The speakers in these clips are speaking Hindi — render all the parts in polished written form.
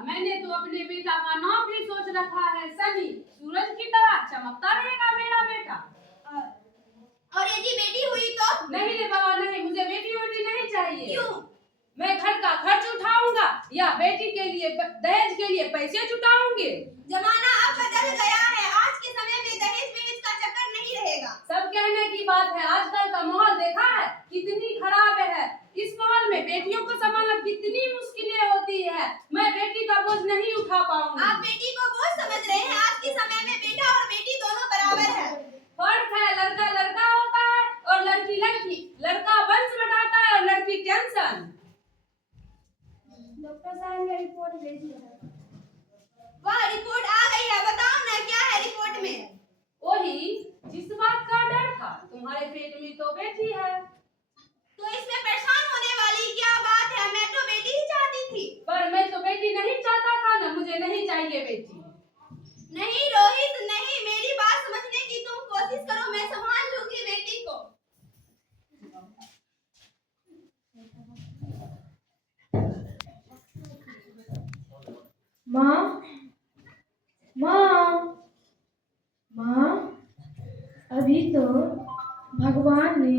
मैंने तो अपने बेटा का नाम भी सोच रखा है सनी। सूरज की तरह चमकता रहेगा मेरा बेटा। और यदि बेटी हुई तो? नहीं रे बाबा नहीं, मुझे बेटी वोटी नहीं चाहिए। क्यों? मैं घर का खर्च उठाऊंगा या बेटी के लिए दहेज के लिए पैसे जुटाऊंगी। जमाना अब बदल गया है, आज के समय में दहेज वहेज का चक्कर नहीं रहेगा। सब कहने की बात है, आजकल का माहौल देखा है कितनी खराब है। इस माहौल में बेटियों को संभालना कितनी मुश्किलें होती है। मैं बेटी का बोझ नहीं उठा पाऊंगी। आप बेटी को बोझ समझ रहे हैं? आज के समय में बेटा और बेटी दोनों बराबर है। फर्क है, लड़का लड़का होता है और लड़की लड़की। लड़का वंश बढ़ाता है और लड़की टेंशन। डॉक्टर साहब ने रिपोर्ट भेजी है। वाह, रिपोर्ट आ गई है, बताओ ना क्या है रिपोर्ट में? वही जिस बात का डर था, तुम्हारे पेट में तो बेटी है। तो इसमें परेशान होने वाली क्या बात है? मैं तो बेटी ही चाहती थी। पर मैं तो बेटी नहीं चाहता था ना, मुझे नहीं चाहिए बेटी। नहीं रोहित नहीं, मेरी बात समझने की तुम कोशिश करो, मैं संभाल लूंगी बेटी को। माँ, माँ, माँ, अभी तो भगवान ने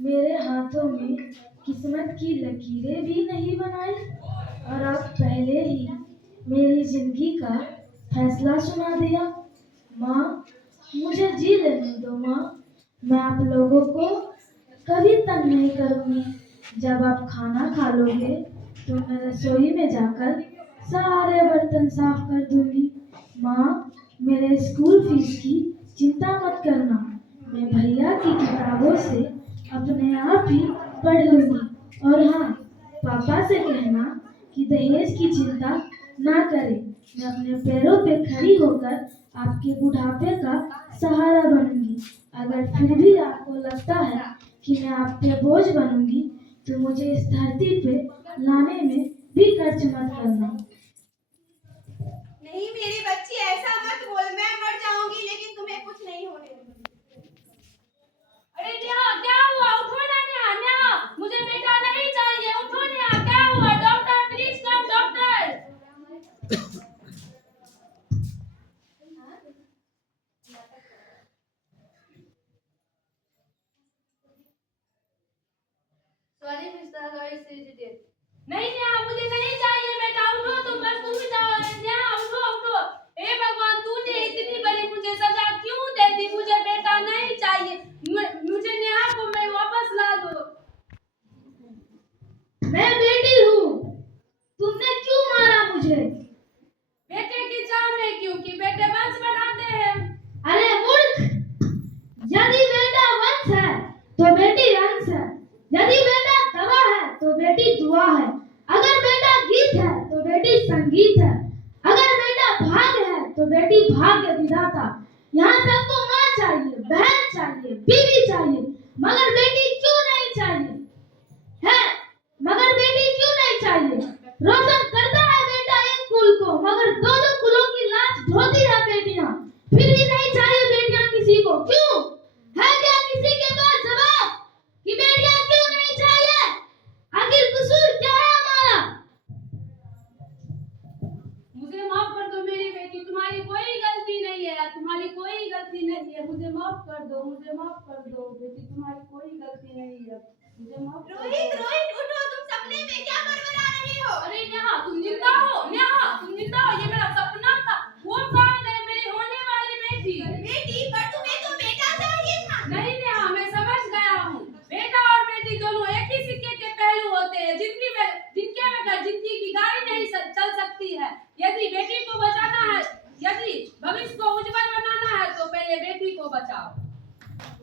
मेरे हाथों में किस्मत की लकीरें भी नहीं बनाई और अब पहले ही मेरी जिंदगी का फैसला सुना दिया। माँ, मुझे जी लेने दो माँ, मैं आप लोगों को कभी तंग नहीं करूँगी। जब आप खाना खा लोगे तो मैं रसोई में जाकर सारे बर्तन साफ कर दूंगी। माँ, मेरे स्कूल फीस की चिंता मत करना, मैं भैया की किताबों से अपने आप ही पढ़ लूंगी। और हाँ, पापा से कहना कि दहेज की चिंता ना करें, मैं अपने पैरों पे खड़ी होकर आपके बुढ़ापे का सहारा बनूंगी। अगर फिर भी आपको लगता है कि मैं आप पे बोझ बनूंगी तो मुझे इस धरती पे लाने में भी खर्च मत करना। नहीं मेरी बच्ची, ऐसा मत बोल, मैं मर जाऊंगी लेकिन तुम्हें कुछ नहीं होने दूंगी। अरे नेहा, क्या हुआ? उठो ना नेहा, नेहा, मुझे बेटा नहीं चाहिए। उठो नेहा, क्या हुआ? Doctor please come, doctor. Sorry mister लॉइस is नहीं नेहा, मुझे नहीं चाहिए बेटा। उठो, तुम बस तुम ही जाओ। नेहा उठो उठो। हे भगवान, तूने इतनी बड़ी मुझे सजा क्यों दे दी? मुझे बेटा नहीं चाहिए। मुझे नेहा को मैं वापस ला दो। मैं बेटी हूँ, तुमने क्यों मारा मुझे? बेटे की चाह में, क्योंकि बेटे वंश बढ़ाते हैं। अरे मूर्ख, यदि बेटा वंश है तो बेटी अंश है, यदि बेटा दवा है तो बेटी दुआ है, अगर बेटा गीत है तो बेटी संगीत है, अगर बेटा भाग्य है तो बेटी भाग्य विधाता। यहाँ सबको माँ चाहिए, बहन चाहिए, बीवी चाहिए, मगर बेटी क्यों नहीं चाहिए है? मगर बेटी क्यों नहीं चाहिए? रोशन